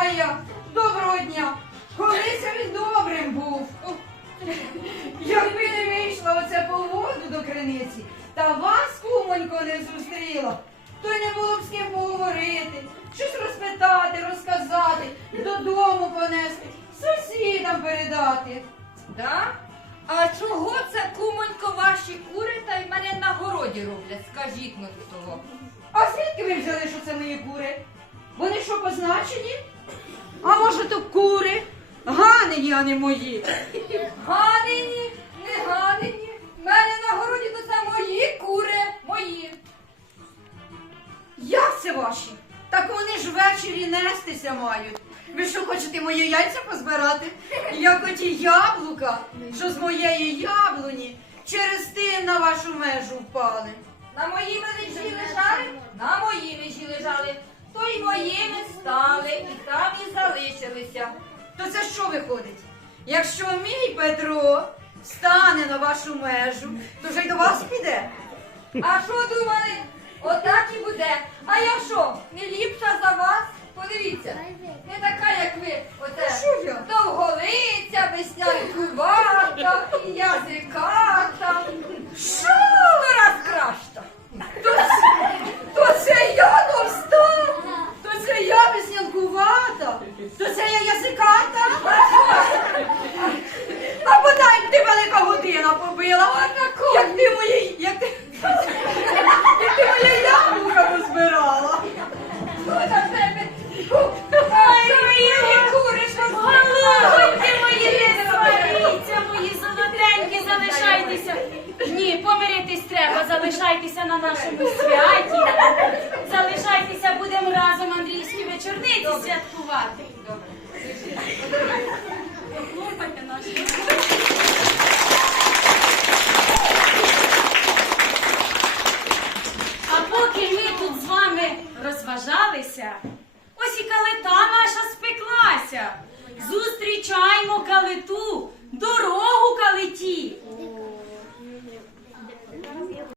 А я, а я, доброго дня. Колися він добрим був. Якби не вийшла оце по воду до криниці, та вас, кумонько, не зустріла, то й не було б з ким поговорити, щось розпитати, розказати, додому понести, сусідам передати. Да? А чого це, кумонько, ваші кури та й мене на городі роблять? Скажіть мені того. А звідки ви взяли, що це мої кури? Вони що позначені? А може то кури? Ганені, а не мої. Ганені, не ганені. В мене на городі то це мої кури, мої. Як це ваші? Так вони ж ввечері нестися мають. Ви що хочете мої яйця позбирати? Як оті яблука, що з моєї яблуні через тин на вашу межу впали. На моїй межі лежали, на моїй межі лежали, то й моїми стали, і там і залишилися. То це що виходить? Якщо мій Петро стане на вашу межу, то вже й до вас піде. А що думали? Отак і буде. А я що, не ліпша за вас? Подивіться, не така, як ви. Оце я? довголиця, веснянкувата, і язиката. Що? Раз краща. То це, то це я товста? То це я веснянкувата? То це я язиката? Ти велика година побила. Як ти мої, як ти, як ти моє яблука тебе? Ой, мої кури, що Голубоньки мої, не мої солоденькі, залишайтеся. Ні, помиритись треба, залишайтеся на нашому святі. Залишайтеся, будемо разом Андрійські вечорниці святкувати. Хлопайте наші. Розважалися, ось і калита наша спеклася. Зустрічаймо калиту.